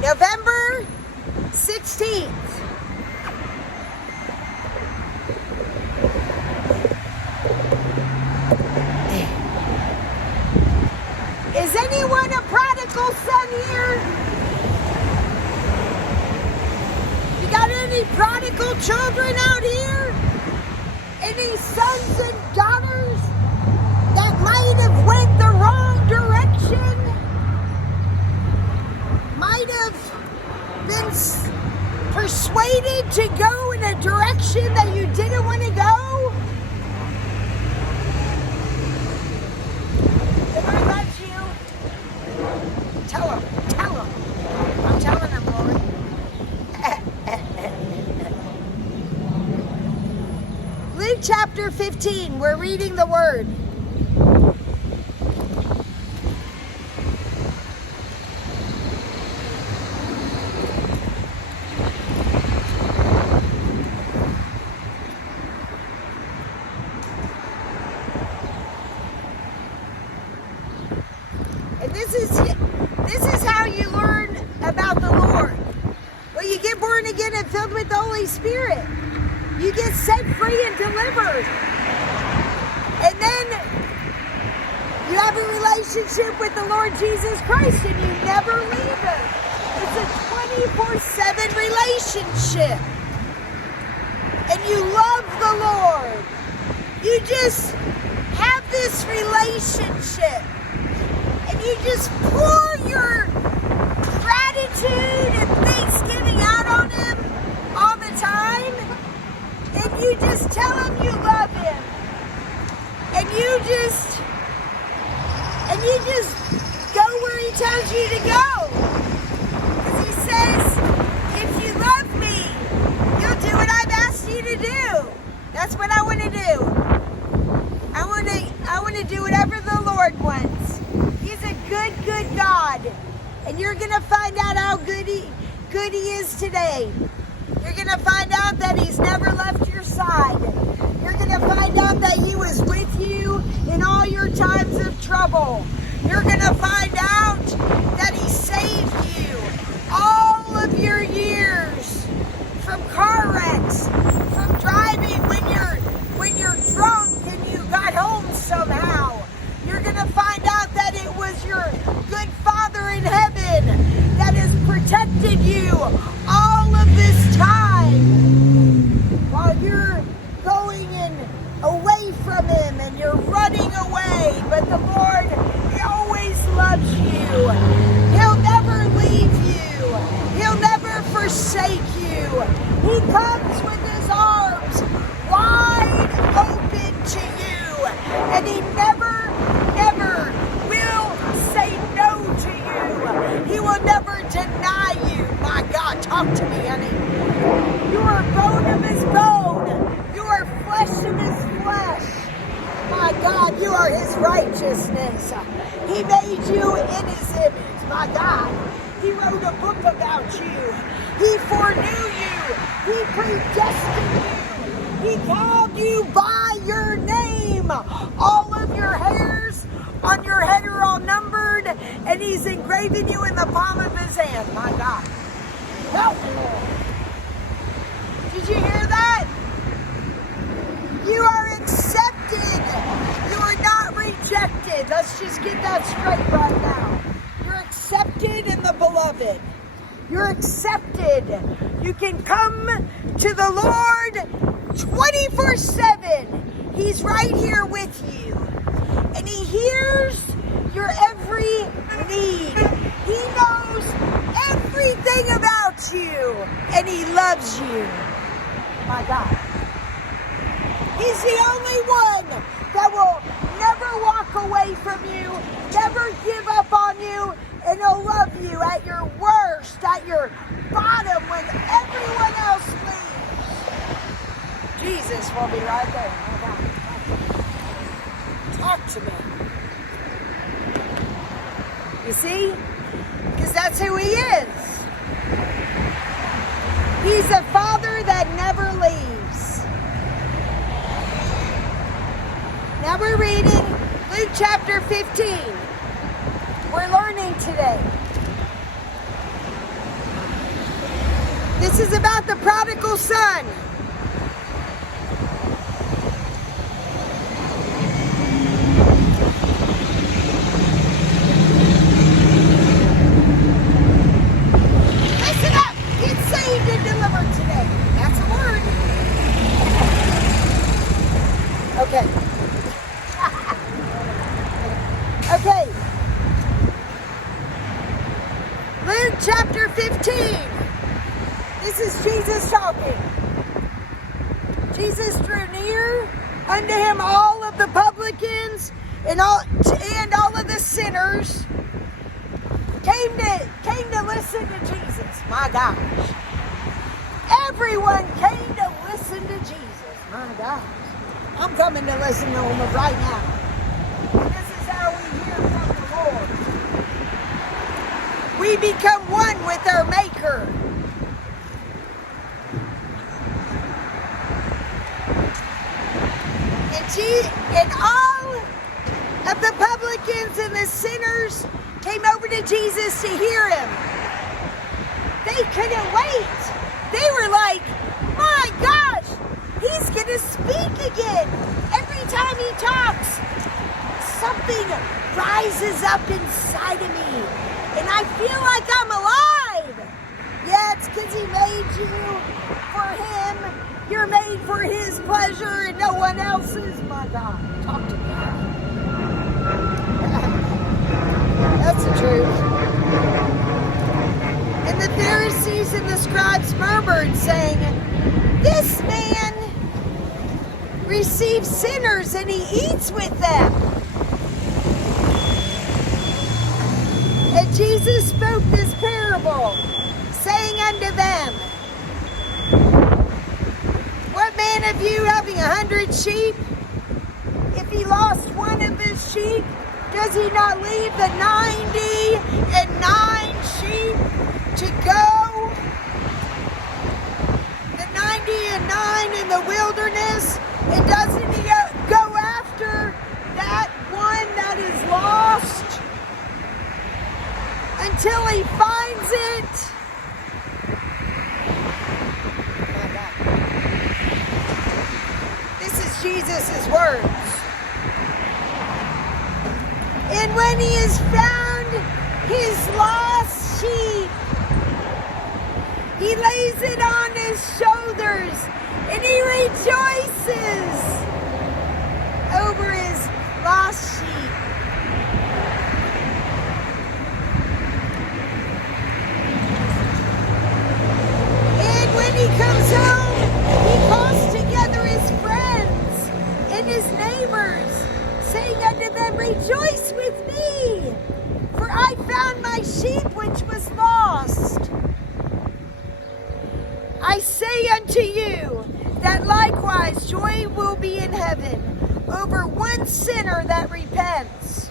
November 16th. Is anyone a prodigal son here? You got any prodigal children out here? Any sons and daughters that might have went the wrong direction? Might have been persuaded to go in a direction that you didn't want to go? The Lord loves you. Tell him. I'm telling him, Lord. Luke chapter 15, we're reading the word. And this is how you learn about the Lord. Well, you get born again and filled with the Holy Spirit. You get set free and delivered. And then you have a relationship with the Lord Jesus Christ and you never leave him. It's a 24/7 relationship. And you love the Lord. You just have this relationship. And you just pour your gratitude and thanksgiving out on him all the time. And you just tell him you love him. And you just go where he tells you to go. Because he says, if you love me, you'll do what I've asked you to do. That's what I want to do. I want to do whatever the Lord wants. He's a good God. And you're going to find out how good he is today. You're going to find out that he's never left your side. You're going to find out that he was with you in all your times of trouble. You're going to find out that he saved you all of your years from car wrecks, from driving when you're drunk and you got home somehow. You're going to find out that it was your good Father in heaven that has protected you all of this time while you're going away from him and you're running away. But the Lord, he always loves you. He'll never leave you. He'll never forsake you. He comes with his arms wide open to you. And he never will say no to you. He will never deny you. My God, talk to me, honey. You are bone of his bone. You are flesh of his flesh. My God, you are his righteousness. He made you in his image. My God, he wrote a book about you. He foreknew you. He predestined you. He called you by your name. All of your hairs on your head are all numbered, and he's engraving you in the palm of his hand. My God. Help me, Lord. Did you hear that? You are accepted. You are not rejected. Let's just get that straight right now. You're accepted in the beloved. You're accepted. You can come to the Lord 24/7. He's right here with you. And he hears your every need. He knows everything about you. And he loves you. My God. He's the only one that will never walk away from you, never give up on you, and he'll love you at your worst, at your bottom, when everyone else leaves. Jesus will be right there. My God. Talk to me. You see? Because that's who he is. He's a father that never leaves. Now we're reading Luke chapter 15. We're learning today. This is about the prodigal son. Listen up. Get saved and delivered today. That's a word. Okay. Okay. Luke chapter 15. This is Jesus talking. Jesus drew near unto him all of the publicans and all of the sinners came to listen to Jesus. My gosh. Everyone came to listen to Jesus. My gosh. I'm coming to listen to him right now. This is how we hear from the Lord. We become one with our Maker. And all of the publicans and the sinners came over to Jesus to hear him. They couldn't wait. They were like, my gosh, he's going to speak again. Every time he talks, something rises up inside of me. And I feel like I'm alive. Yeah, it's because he made you for him. You're made for his pleasure and no one else's. My God, talk to me. That's the truth. And the Pharisees and the scribes murmured, saying, this man receives sinners and he eats with them. And Jesus spoke this parable, saying unto them, what man of you having 100 sheep, if he lost one of his sheep, does he not leave the 99 sheep to go? The 99 in the wilderness, and doesn't he go after that one that is lost until he finds it? Jesus' words. And when he has found his lost sheep, he lays it on his shoulders and he rejoices over his lost sheep. And when he comes home, he calls together his friends and his neighbors, saying unto them, rejoice with me, for I found my sheep which was lost. I say unto you that likewise joy will be in heaven over one sinner that repents,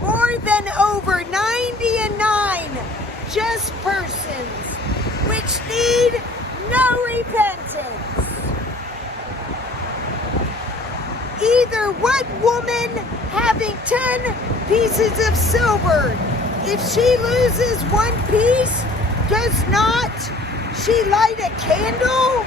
more than over 99 just persons which need no repentance. Either what woman having 10 pieces of silver, if she loses one piece, does not she light a candle?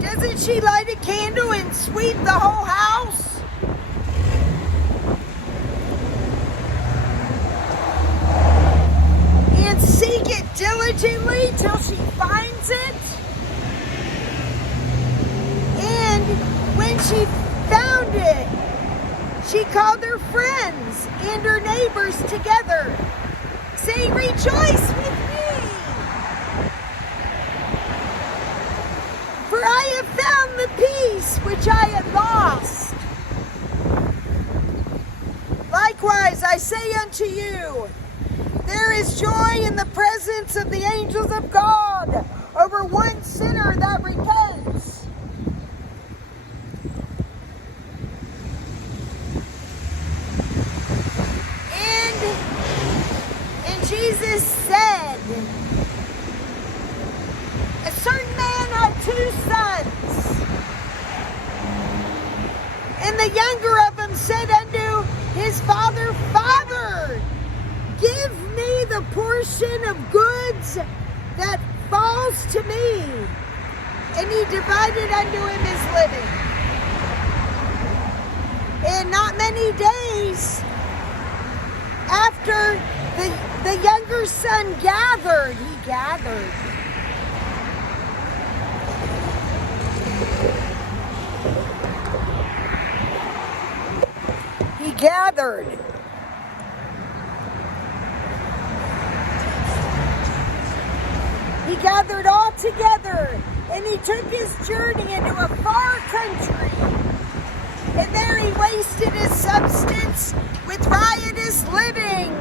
Doesn't she light a candle and sweep the whole house? Seek it diligently till she finds it. And when she found it, she called her friends and her neighbors together, saying, rejoice with me, for I have found the peace which I had lost. Likewise, I say unto you, there is joy in the presence of the angels of God over one sinner that repents. And Jesus said, a certain man had 2 sons. portion of goods that falls to me. And he divided unto him his living. And not many days after the younger son gathered, he gathered. He gathered. He gathered all together, and he took his journey into a far country. And there he wasted his substance with riotous living.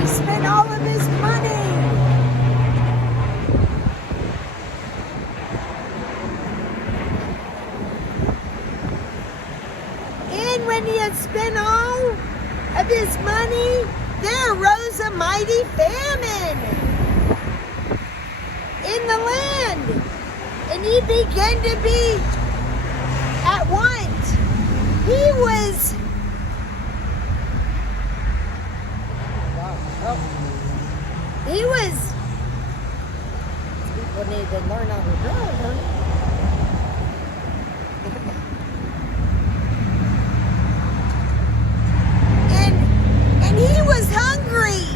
He spent all of his money. And when he had spent all of his money, there arose a mighty famine in the land. And he began to be at want. He was people need to learn how to drive, honey. And he was hungry,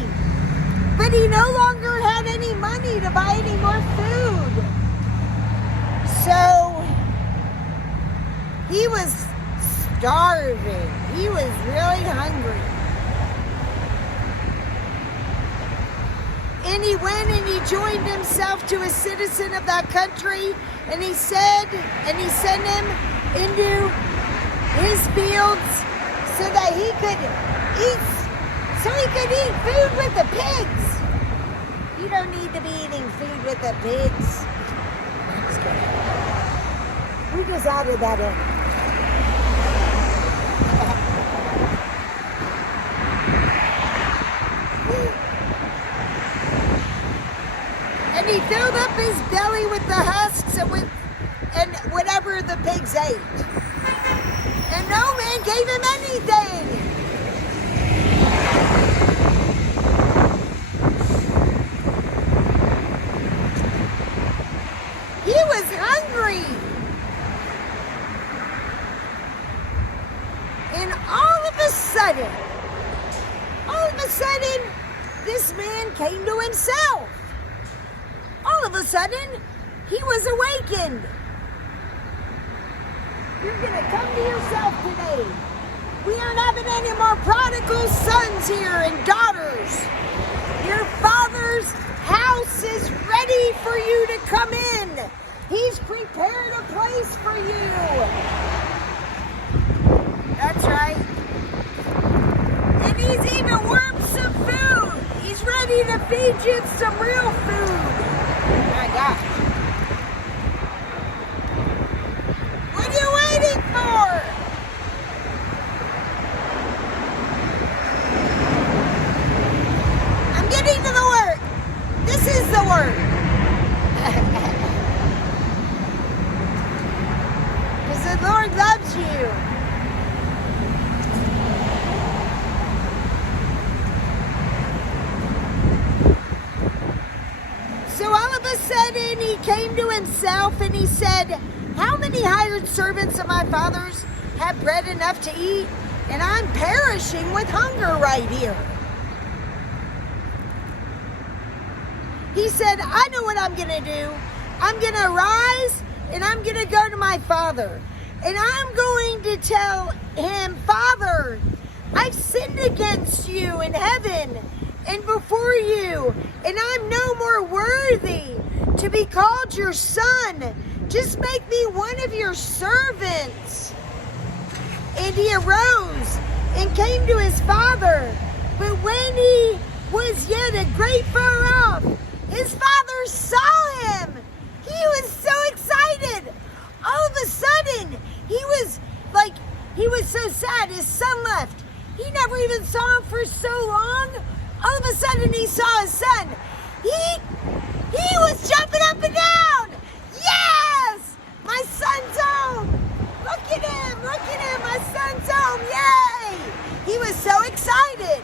but he no longer had any money to buy any more food. So he was starving. He was really hungry. And he went and he joined himself to a citizen of that country, and he sent him into his fields so that he could eat food with the pigs. You don't need to be eating food with the pigs. Just kidding. We just added that in. And he filled up his belly with the husks and whatever the pigs ate. And no man gave him anything. He was hungry. And all of a sudden, this man came to himself. All of a sudden, he was awakened. You're going to come to yourself today. We aren't having any more prodigal sons here and daughters. Your Father's house is ready for you to come in. He's prepared a place for you. That's right. And he's even warmed some food. He's ready to feed you some real food. My God. What are you waiting for? I'm getting to the word. This is the word. Because the Lord loves you. So all of a sudden he came to himself and he said, how many hired servants of my father's have bread enough to eat? And I'm perishing with hunger right here. He said, I know what I'm going to do. I'm going to rise and I'm going to go to my father. And I'm going to tell him, Father, I've sinned against you in heaven and before you, and I'm no more worthy to be called your son. Just make me one of your servants. And he arose and came to his father. But when he was yet a great far off, his father saw him. He was so excited. All of a sudden, he was so sad. His son left. He never even saw him for so long. All of a sudden, he saw his son. He was jumping up and down. Yes! My son's home. Look at him. My son's home. Yay! He was so excited.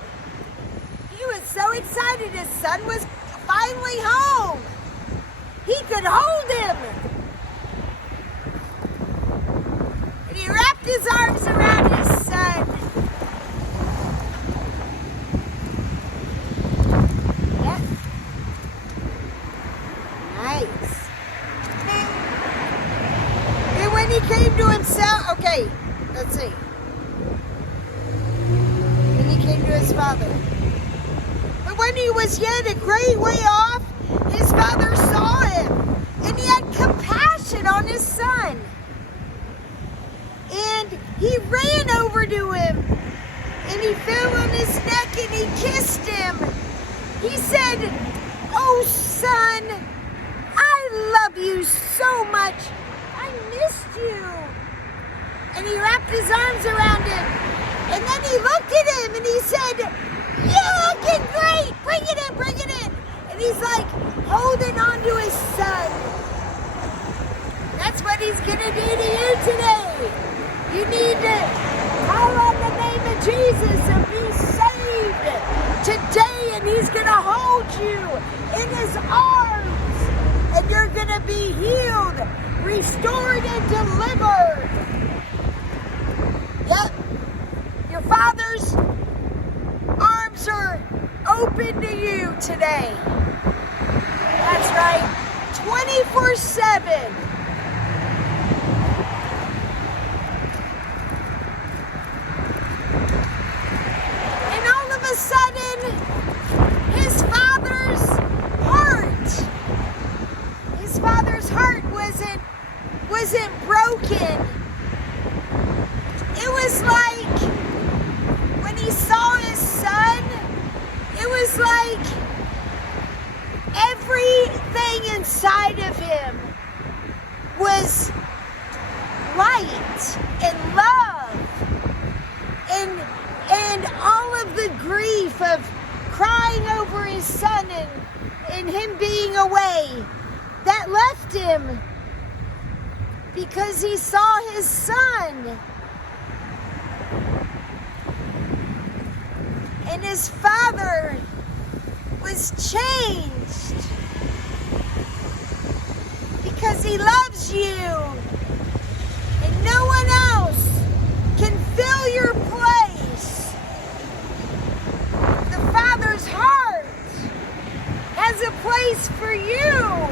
said, hold him. And he wrapped his arms around his son. Yep. Nice. And when he came to himself, okay, let's see. Then he came to his father. But when he was yet a great way off, his father saw him, and he had compassion on his son. And he ran over to him, and he fell on his neck, and he kissed him. He said, "Oh, son, I love you so much. I missed you." And he wrapped his arms around him. And then he looked at him, and he said, "You're looking great. Bring it in, bring it in." And he's like holding on to his son. That's what he's going to do to you today. You need to call on the name of Jesus and be saved today. And he's going to hold you in his arms. And you're going to be healed, restored, and delivered. Yep. Your Father's arms are open to you today. That's right. 24/7. And all of a sudden, his father's heart wasn't broken. It was like when he saw his son, it was like everything inside of him was light and love, and all of the grief of crying over his son and him being away, that left him because he saw his son. And his father was changed because he loves you, and no one else can fill your place. The Father's heart has a place for you,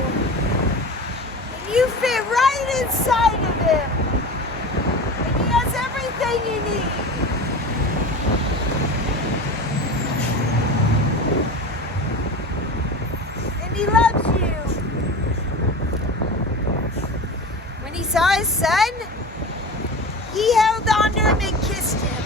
and you fit right inside of him, and he has everything you need. He loves you. When he saw his son, he held on to him and kissed him.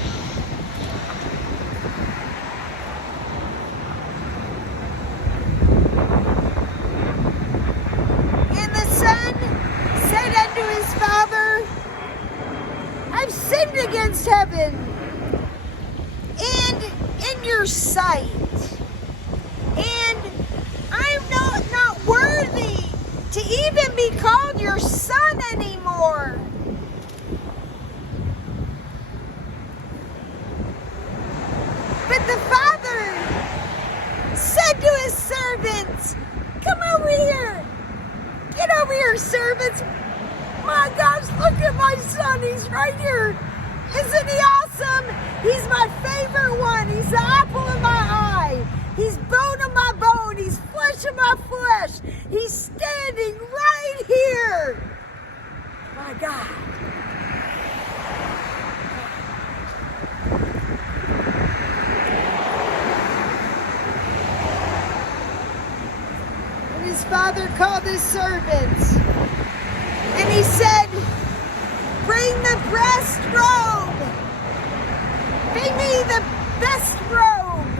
And the son said unto his father, "I've sinned against heaven and in your sight, and I'm not worthy to even be called your son anymore." But the father said to his servants, "Come over here. Get over here, servants. My gosh, look at my son. He's right here. Isn't he awesome? He's my favorite one. He's the apple of my eye. He's bone of my bone. He's flesh of my flesh. He's standing right here." My God. And his father called his servants, and he said, "Bring the best robe. Bring me the best robe.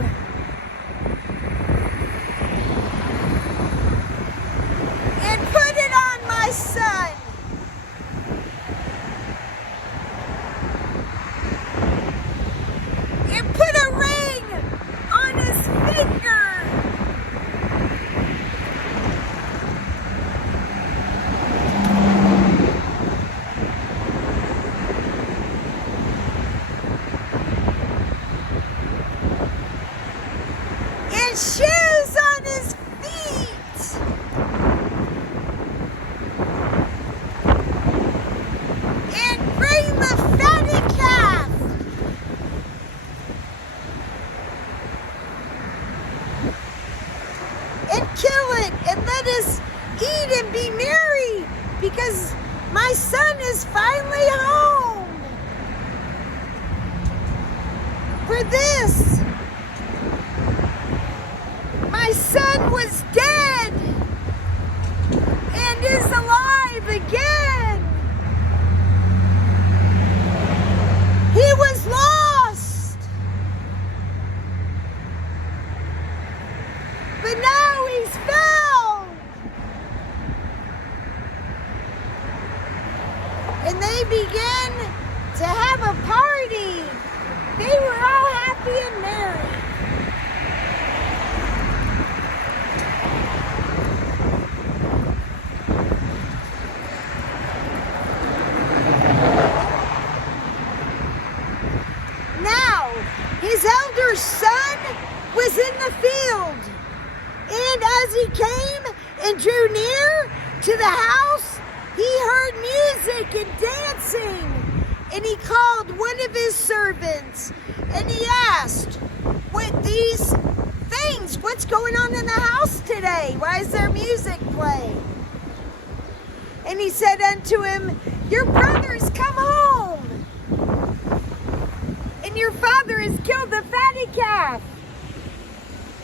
And put it on my son. And put a ring on his finger. And shoes on his feet." because my son is finally home. For this, my son was dead and is alive again. He was lost, but now he's found. And they began to have a party. They were all happy and merry. Now, his elder son was in the field, and as he came and drew near to the house, he heard music and dancing, and he called one of his servants, and he asked, "What these things? What's going on in the house today? Why is there music playing?" And he said unto him, "Your brother's come home, and your father has killed the fatted calf,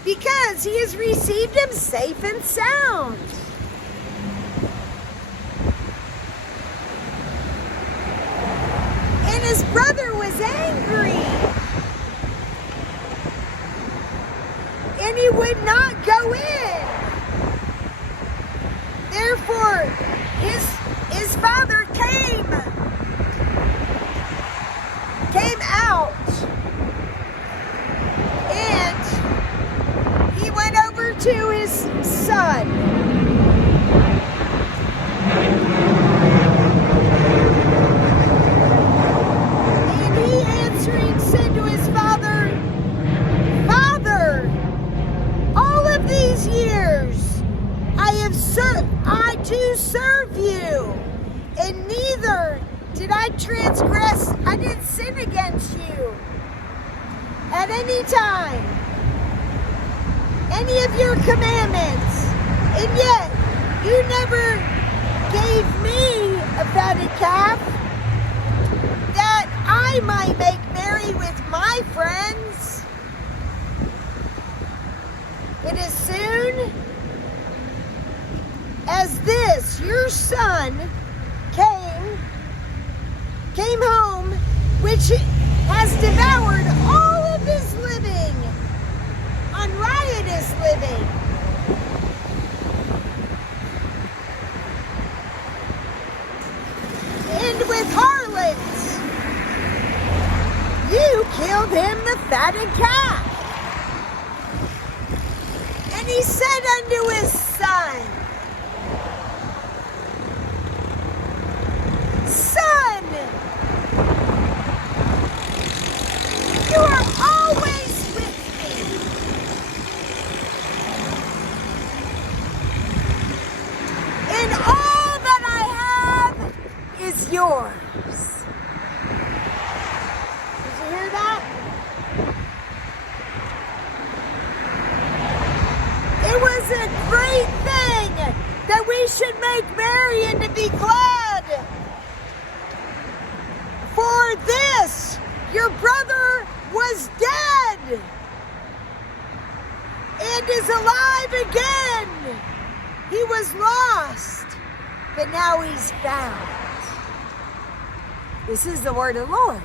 because he has received him safe and sound." And his brother was angry, and he would not go in. Therefore, his father came out, and he went over to his son. And he answering said to his father, "Father, all of these years I do serve you, and neither did I transgress, I didn't sin against you at any time, any of your commandments, and yet you never gave me a fatted calf, that I might make merry with my friends. But as soon as this, your son, came home, which has devoured all of his living on riotous living, and with harlots, you killed him the fatted calf." And he said unto his son, "Son, you are always with me, and all that I have is yours." Did you hear that? It was a great thing that we should make merry and to be glad. For this, your brother was dead and is alive again. He was lost, but now he's found. This is the word of the Lord.